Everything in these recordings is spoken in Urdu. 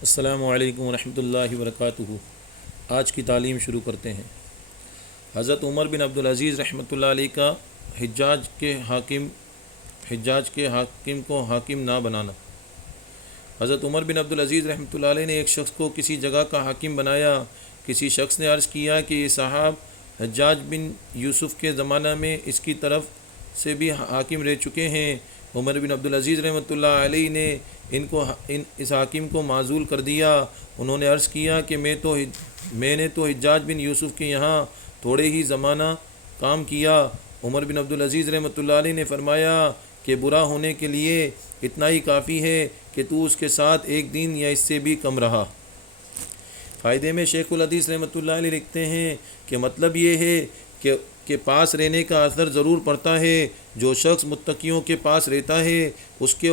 السلام علیکم ورحمۃ اللہ وبرکاتہ۔ آج کی تعلیم شروع کرتے ہیں۔ حضرت عمر بن عبدالعزیز رحمۃ اللہ علیہ کا حجاج کے حاکم کو حاکم نہ بنانا۔ حضرت عمر بن عبدالعزیز رحمۃ اللہ علیہ نے ایک شخص کو کسی جگہ کا حاکم بنایا۔ کسی شخص نے عرض کیا کہ یہ صاحب حجاج بن یوسف کے زمانہ میں اس کی طرف سے بھی حاکم رہ چکے ہیں۔ عمر بن عبدالعزیز رحمۃ اللہ علیہ نے اس حاکم کو معزول کر دیا۔ انہوں نے عرض کیا کہ میں نے تو حجاج بن یوسف کے یہاں تھوڑے ہی زمانہ کام کیا۔ عمر بن عبدالعزیز رحمۃ اللہ علیہ نے فرمایا کہ برا ہونے کے لیے اتنا ہی کافی ہے کہ تو اس کے ساتھ ایک دن یا اس سے بھی کم رہا۔ فائدے میں شیخ الحدیث رحمۃ اللہ علیہ لکھتے ہیں کہ مطلب یہ ہے کہ پاس رہنے کا اثر ضرور پڑتا ہے۔ جو شخص متقیوں کے پاس رہتا ہے اس کے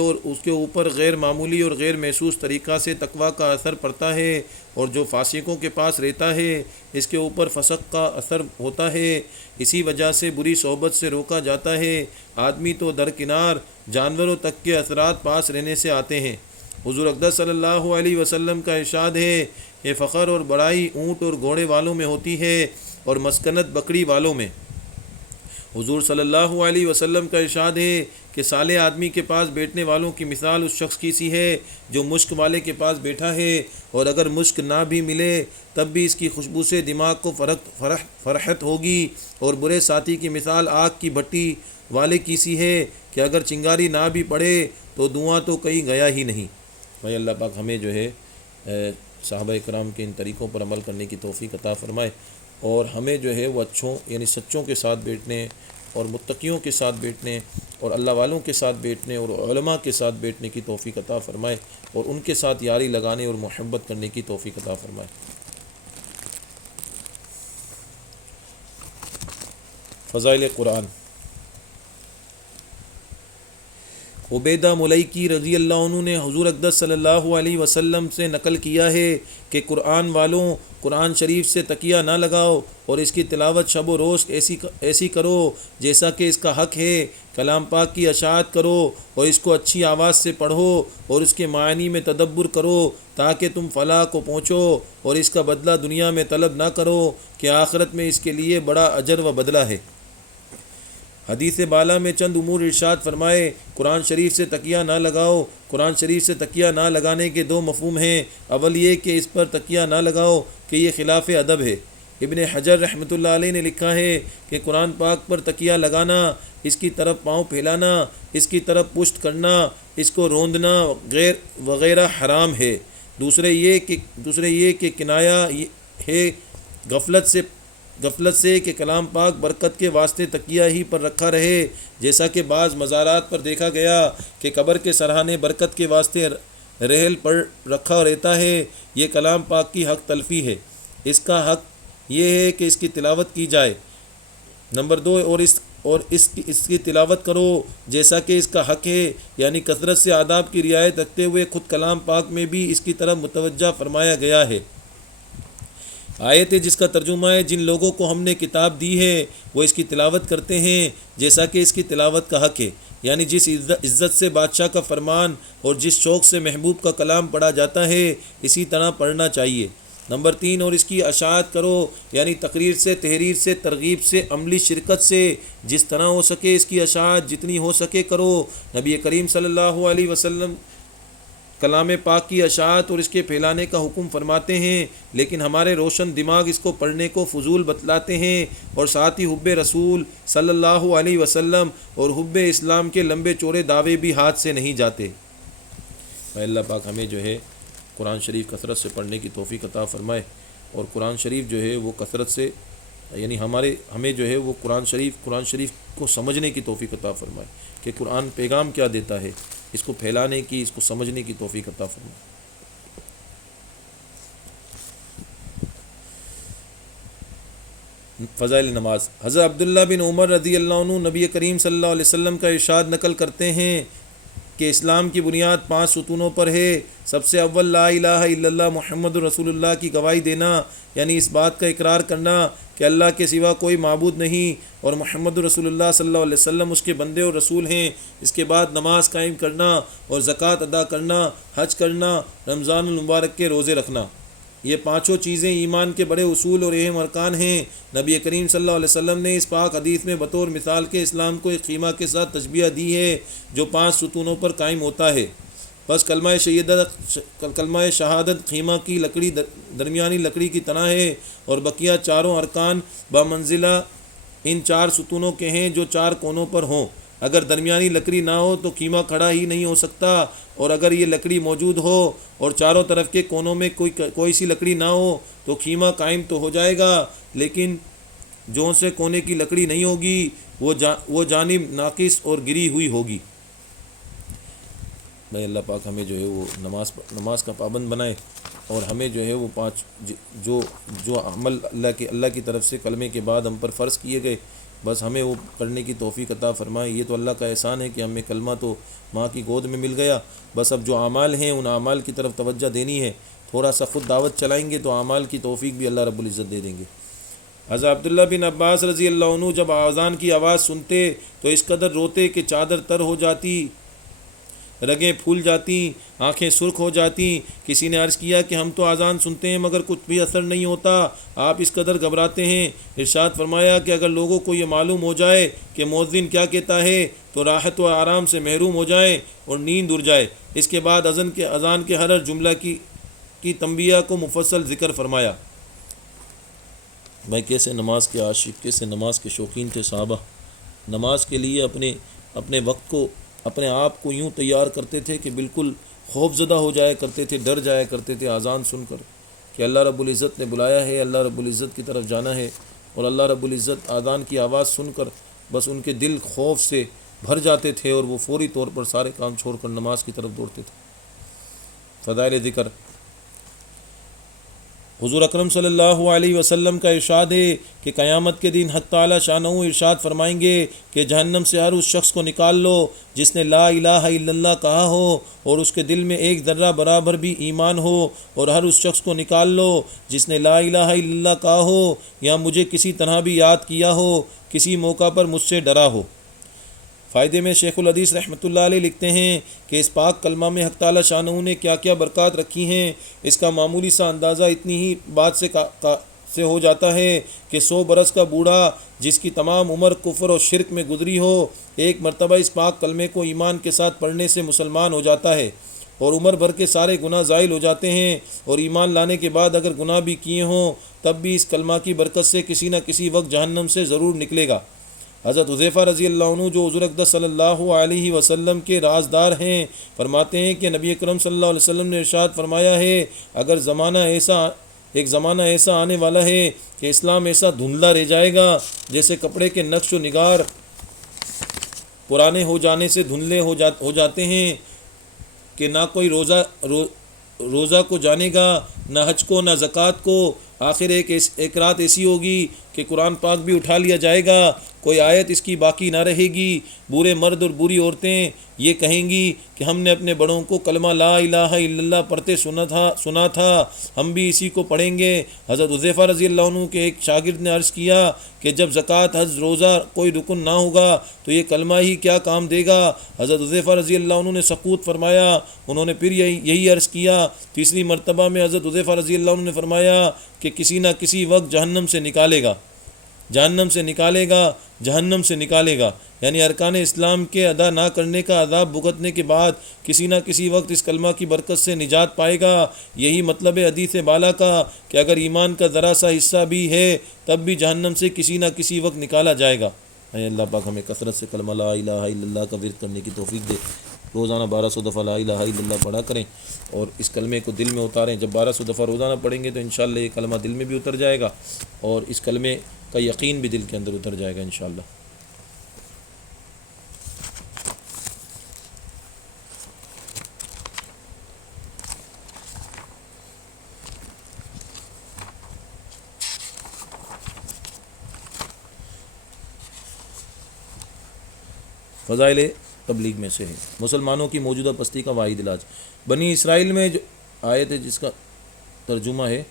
اوپر غیر معمولی اور غیر محسوس طریقہ سے تقویٰ کا اثر پڑتا ہے، اور جو فاسقوں کے پاس رہتا ہے اس کے اوپر فسق کا اثر ہوتا ہے۔ اسی وجہ سے بری صحبت سے روکا جاتا ہے۔ آدمی تو درکنار جانوروں تک کے اثرات پاس رہنے سے آتے ہیں۔ حضور اقدس صلی اللہ علیہ وسلم کا ارشاد ہے کہ فخر اور بڑائی اونٹ اور گھوڑے والوں میں ہوتی ہے اور مسکنت بکری والوں میں۔ حضور صلی اللہ علیہ وسلم کا ارشاد ہے کہ صالح آدمی کے پاس بیٹھنے والوں کی مثال اس شخص کی سی ہے جو مشک والے کے پاس بیٹھا ہے، اور اگر مشک نہ بھی ملے تب بھی اس کی خوشبو سے دماغ کو فرحت ہوگی، اور برے ساتھی کی مثال آگ کی بھٹی والے کی سی ہے کہ اگر چنگاری نہ بھی پڑے تو دھواں تو کہیں گیا ہی نہیں۔ بھائی اللہ پاک ہمیں جو ہے صحابہ کرام کے ان طریقوں پر عمل کرنے کی توفیق عطا فرمائے، اور ہمیں جو ہے وہ اچھوں یعنی سچوں کے ساتھ بیٹھنے اور متقیوں کے ساتھ بیٹھنے اور اللہ والوں کے ساتھ بیٹھنے اور علماء کے ساتھ بیٹھنے کی توفیق عطا فرمائے، اور ان کے ساتھ یاری لگانے اور محبت کرنے کی توفیق عطا فرمائے۔ فضائل قرآن۔ عبیدہ ملیکی رضی اللہ عنہ نے حضور اقدس صلی اللہ علیہ وسلم سے نقل کیا ہے کہ قرآن والوں، قرآن شریف سے تکیہ نہ لگاؤ اور اس کی تلاوت شب و روز ایسی کرو جیسا کہ اس کا حق ہے۔ کلام پاک کی اشاعت کرو اور اس کو اچھی آواز سے پڑھو اور اس کے معنی میں تدبر کرو تاکہ تم فلاح کو پہنچو، اور اس کا بدلہ دنیا میں طلب نہ کرو کہ آخرت میں اس کے لیے بڑا اجر و بدلہ ہے۔ حدیث بالا میں چند امور ارشاد فرمائے۔ قرآن شریف سے تکیہ نہ لگاؤ۔ قرآن شریف سے تکیہ نہ لگانے کے دو مفہوم ہیں۔ اول یہ کہ اس پر تکیہ نہ لگاؤ کہ یہ خلاف ادب ہے۔ ابن حجر رحمۃ اللہ علیہ نے لکھا ہے کہ قرآن پاک پر تکیہ لگانا، اس کی طرف پاؤں پھیلانا، اس کی طرف پشت کرنا، اس کو روندنا وغیرہ حرام ہے۔ دوسرے یہ کہ کنایہ ہے غفلت سے کہ کلام پاک برکت کے واسطے تکیہ ہی پر رکھا رہے، جیسا کہ بعض مزارات پر دیکھا گیا کہ قبر کے سرحانے برکت کے واسطے رحل پر رکھا رہتا ہے۔ یہ کلام پاک کی حق تلفی ہے۔ اس کا حق یہ ہے کہ اس کی تلاوت کی جائے۔ نمبر 2، اور اس کی تلاوت کرو جیسا کہ اس کا حق ہے، یعنی کثرت سے آداب کی رعایت رکھتے ہوئے خود کلام پاک میں بھی اس کی طرف متوجہ فرمایا گیا ہے۔ آیت ہے جس کا ترجمہ ہے جن لوگوں کو ہم نے کتاب دی ہے وہ اس کی تلاوت کرتے ہیں جیسا کہ اس کی تلاوت کا حق ہے، یعنی جس عزت سے بادشاہ کا فرمان اور جس شوق سے محبوب کا کلام پڑھا جاتا ہے اسی طرح پڑھنا چاہیے۔ نمبر 3، اور اس کی اشاعت کرو، یعنی تقریر سے، تحریر سے، ترغیب سے، عملی شرکت سے، جس طرح ہو سکے اس کی اشاعت جتنی ہو سکے کرو۔ نبی کریم صلی اللہ علیہ وسلم کلام پاک کی اشاعت اور اس کے پھیلانے کا حکم فرماتے ہیں، لیکن ہمارے روشن دماغ اس کو پڑھنے کو فضول بتلاتے ہیں، اور ساتھ ہی حب رسول صلی اللہ علیہ وسلم اور حب اسلام کے لمبے چوڑے دعوے بھی ہاتھ سے نہیں جاتے۔ اللہ پاک ہمیں جو ہے قرآن شریف کثرت سے پڑھنے کی توفیق عطا فرمائے، اور قرآن شریف جو ہے وہ کثرت سے یعنی ہمیں جو ہے وہ قرآن شریف کو سمجھنے کی توفیق عطا فرمائے کہ قرآن پیغام کیا دیتا ہے، اس کو پھیلانے کی، اس کو سمجھنے کی توفیق عطا فرمائے۔ فضائل نماز۔ حضرت عبداللہ بن عمر رضی اللہ عنہ نبی کریم صلی اللہ علیہ وسلم کا ارشاد نقل کرتے ہیں کہ اسلام کی بنیاد 5 ستونوں پر ہے۔ سب سے اول لا الہ الا اللہ محمد رسول اللہ کی گواہی دینا، یعنی اس بات کا اقرار کرنا کہ اللہ کے سوا کوئی معبود نہیں اور محمد رسول اللہ صلی اللہ علیہ وسلم اس کے بندے اور رسول ہیں۔ اس کے بعد نماز قائم کرنا اور زکوٰۃ ادا کرنا، حج کرنا، رمضان المبارک کے روزے رکھنا۔ یہ پانچوں چیزیں ایمان کے بڑے اصول اور اہم ارکان ہیں۔ نبی کریم صلی اللہ علیہ وسلم نے اس پاک حدیث میں بطور مثال کے اسلام کو ایک خیمہ کے ساتھ تشبیہ دی ہے جو 5 ستونوں پر قائم ہوتا ہے۔ بس کلمہ شہادت خیمہ کی لکڑی درمیانی لکڑی کی طرح ہے اور بقیہ چاروں ارکان بمنزلہ ان 4 ستونوں کے ہیں جو 4 کونوں پر ہوں۔ اگر درمیانی لکڑی نہ ہو تو خیمہ کھڑا ہی نہیں ہو سکتا، اور اگر یہ لکڑی موجود ہو اور چاروں طرف کے کونوں میں کوئی سی لکڑی نہ ہو تو خیمہ قائم تو ہو جائے گا، لیکن جو سے کونے کی لکڑی نہیں ہوگی وہ جانب ناقص اور گری ہوئی ہوگی۔ بھائی اللہ پاک ہمیں جو ہے وہ نماز کا پابند بنائے، اور ہمیں جو ہے وہ 5 جو عمل اللہ کی طرف سے کلمے کے بعد ہم پر فرض کیے گئے، بس ہمیں وہ کرنے کی توفیق عطا فرمائے۔ یہ تو اللہ کا احسان ہے کہ ہمیں کلمہ تو ماں کی گود میں مل گیا، بس اب جو اعمال ہیں ان اعمال کی طرف توجہ دینی ہے۔ تھوڑا سا خود دعوت چلائیں گے تو اعمال کی توفیق بھی اللہ رب العزت دے دیں گے۔ حضرت عبداللہ بن عباس رضی اللہ عنہ جب اذان کی آواز سنتے تو اس قدر روتے کہ چادر تر ہو جاتی، رگیں پھول جاتی، آنکھیں سرخ ہو جاتی۔ کسی نے عرض کیا کہ ہم تو اذان سنتے ہیں مگر کچھ بھی اثر نہیں ہوتا، آپ اس قدر گھبراتے ہیں؟ ارشاد فرمایا کہ اگر لوگوں کو یہ معلوم ہو جائے کہ مؤذن کیا کہتا ہے تو راحت و آرام سے محروم ہو جائیں اور نیند اڑ جائے۔ اس کے بعد اذان کے ہر جملہ کی تنبیہ کو مفصل ذکر فرمایا۔ بھائی کیسے نماز کے عاشق، کیسے نماز کے شوقین تھے صحابہ۔ نماز کے لیے اپنے وقت کو، اپنے آپ کو یوں تیار کرتے تھے کہ بالکل خوف زدہ ہو جایا کرتے تھے، ڈر جایا کرتے تھے اذان سن کر کہ اللہ رب العزت نے بلایا ہے، اللہ رب العزت کی طرف جانا ہے۔ اور اللہ رب العزت اذان کی آواز سن کر بس ان کے دل خوف سے بھر جاتے تھے اور وہ فوری طور پر سارے کام چھوڑ کر نماز کی طرف دوڑتے تھے۔ فضائل ذکر۔ حضور اکرم صلی اللہ علیہ وسلم کا ارشاد ہے کہ قیامت کے دن حق تعالی شانہ ارشاد فرمائیں گے کہ جہنم سے ہر اس شخص کو نکال لو جس نے لا الہ الا اللہ کہا ہو اور اس کے دل میں ایک ذرہ برابر بھی ایمان ہو، اور ہر اس شخص کو نکال لو جس نے لا الہ الا اللہ کہا ہو یا مجھے کسی طرح بھی یاد کیا ہو، کسی موقع پر مجھ سے ڈرا ہو۔ فائدے میں شیخ الحدیث رحمۃ اللہ علیہ لکھتے ہیں کہ اس پاک کلمہ میں حق تعالی شانہ نے کیا کیا برکات رکھی ہیں، اس کا معمولی سا اندازہ اتنی ہی بات سے ہو جاتا ہے کہ 100 برس کا بوڑھا جس کی تمام عمر کفر اور شرک میں گزری ہو، ایک مرتبہ اس پاک کلمے کو ایمان کے ساتھ پڑھنے سے مسلمان ہو جاتا ہے اور عمر بھر کے سارے گناہ زائل ہو جاتے ہیں، اور ایمان لانے کے بعد اگر گناہ بھی کیے ہوں تب بھی اس کلمہ کی برکت سے کسی نہ کسی وقت جہنم سے ضرور نکلے گا۔ حضرت حذیفہ رضی اللہ عنہ جو حضور اقدس صلی اللہ علیہ وسلم کے رازدار ہیں فرماتے ہیں کہ نبی اکرم صلی اللہ علیہ وسلم نے ارشاد فرمایا ہے اگر ایک زمانہ ایسا آنے والا ہے کہ اسلام ایسا دھندلا رہ جائے گا جیسے کپڑے کے نقش و نگار پرانے ہو جانے سے دھندلے ہو جاتے ہیں، کہ نہ کوئی روزہ کو جانے گا، نہ حج کو، نہ زکوٰۃ کو۔ آخر ایک رات ایسی ہوگی کہ قرآن پاک بھی اٹھا لیا جائے گا، کوئی آیت اس کی باقی نہ رہے گی۔ برے مرد اور بری عورتیں یہ کہیں گی کہ ہم نے اپنے بڑوں کو کلمہ لا الہ الا اللہ پڑھتے سنا تھا، ہم بھی اسی کو پڑھیں گے۔ حضرت حذیفہ رضی اللہ عنہ کے ایک شاگرد نے عرض کیا کہ جب زکوٰۃ، حج، روزہ کوئی رکن نہ ہوگا تو یہ کلمہ ہی کیا کام دے گا؟ حضرت حذیفہ رضی اللہ عنہ نے سکوت فرمایا۔ انہوں نے پھر یہی عرض کیا۔ تیسری مرتبہ میں حضرت حذیفہ رضی اللہ عنہ نے فرمایا کہ کسی نہ کسی وقت جہنم سے نکالے گا، یعنی ارکان اسلام کے ادا نہ کرنے کا عذاب بھگتنے کے بعد کسی نہ کسی وقت اس کلمہ کی برکت سے نجات پائے گا۔ یہی مطلب ہے حدیث بالا کا کہ اگر ایمان کا ذرا سا حصہ بھی ہے تب بھی جہنم سے کسی نہ کسی وقت نکالا جائے گا۔ اے اللہ پاک ہمیں کثرت سے کلمہ لا الہ الا اللہ کا ورد کرنے کی توفیق دے۔ روزانہ 1200 دفعہ لا الہ الا اللہ پڑھا کریں اور اس کلمے کو دل میں اتاریں۔ جب 1200 دفعہ روزانہ پڑھیں گے تو انشاءاللہ یہ کلمہ دل میں بھی اتر جائے گا اور اس کلمے کا یقین بھی دل کے اندر اتر جائے گا انشاءاللہ۔ فضائل تبلیغ میں سے ہے، مسلمانوں کی موجودہ پستی کا واحد علاج۔ بنی اسرائیل میں جو آیت ہے جس کا ترجمہ ہے،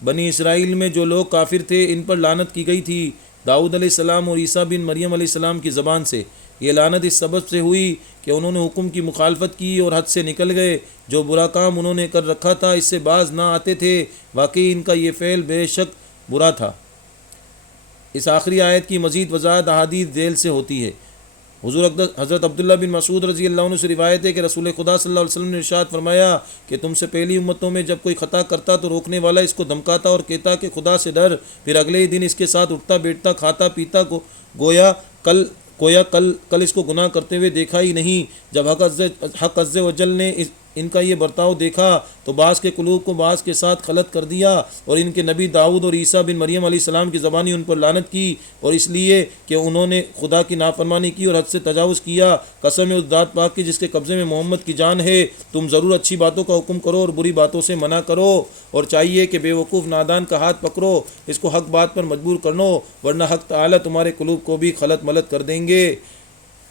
بنی اسرائیل میں جو لوگ کافر تھے ان پر لعنت کی گئی تھی داؤد علیہ السلام اور عیسیٰ بن مریم علیہ السلام کی زبان سے۔ یہ لعنت اس سبب سے ہوئی کہ انہوں نے حکم کی مخالفت کی اور حد سے نکل گئے، جو برا کام انہوں نے کر رکھا تھا اس سے باز نہ آتے تھے، واقعی ان کا یہ فعل بے شک برا تھا۔ اس آخری آیت کی مزید وضاحت احادیث ذیل سے ہوتی ہے۔ حضرت عبداللہ بن مسعود رضی اللہ عنہ سے روایت ہے کہ رسول خدا صلی اللہ علیہ وسلم نے ارشاد فرمایا کہ تم سے پہلی امتوں میں جب کوئی خطا کرتا تو روکنے والا اس کو دھمکاتا اور کہتا کہ خدا سے ڈر، پھر اگلے ہی دن اس کے ساتھ اٹھتا بیٹھتا کھاتا پیتا گویا کل اس کو گناہ کرتے ہوئے دیکھا ہی نہیں۔ جب حق عز و جل نے ان کا یہ برتاؤ دیکھا تو بعض کے قلوب کو بعض کے ساتھ خلط کر دیا اور ان کے نبی داؤد اور عیسیٰ بن مریم علیہ السلام کی زبانی ان پر لعنت کی، اور اس لیے کہ انہوں نے خدا کی نافرمانی کی اور حد سے تجاوز کیا۔ قسم ہے اس ذات پاک کی جس کے قبضے میں محمد کی جان ہے، تم ضرور اچھی باتوں کا حکم کرو اور بری باتوں سے منع کرو، اور چاہیے کہ بے وقوف نادان کا ہاتھ پکڑو، اس کو حق بات پر مجبور کرو، ورنہ حق تعالی تمہارے قلوب کو بھی خلط ملط کر دیں گے،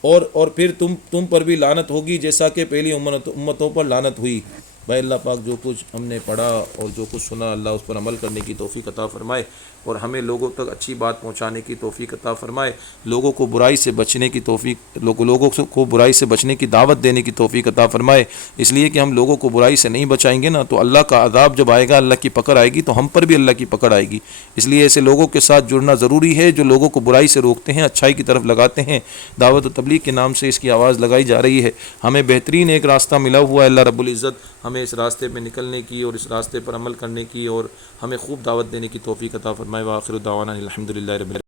اور پھر تم پر بھی لعنت ہوگی جیسا کہ پہلی امتوں پر لعنت ہوئی۔ بھائی اللہ پاک جو کچھ ہم نے پڑھا اور جو کچھ سنا، اللہ اس پر عمل کرنے کی توفیق عطا فرمائے اور ہمیں لوگوں تک اچھی بات پہنچانے کی توفیق عطا فرمائے، لوگوں کو برائی سے بچنے کی توفیق لوگوں کو برائی سے بچنے کی دعوت دینے کی توفیق عطا فرمائے، اس لیے کہ ہم لوگوں کو برائی سے نہیں بچائیں گے نا تو اللہ کا عذاب جب آئے گا، اللہ کی پکڑ آئے گی تو ہم پر بھی اللہ کی پکڑ آئے گی۔ اس لیے ایسے لوگوں کے ساتھ جڑنا ضروری ہے جو لوگوں کو برائی سے روکتے ہیں، اچھائی کی طرف لگاتے ہیں۔ دعوت و تبلیغ کے نام سے اس کی آواز لگائی جا رہی ہے، ہمیں بہترین ایک راستہ ملا ہوا ہے۔ اللہ رب العزت ہمیں اس راستے پہ نکلنے کی اور اس راستے پر عمل کرنے کی اور ہمیں خوب دعوت دینے کی توفیق عطا فرمائے۔ وآخر دعوانا الحمدللہ رب العالمین۔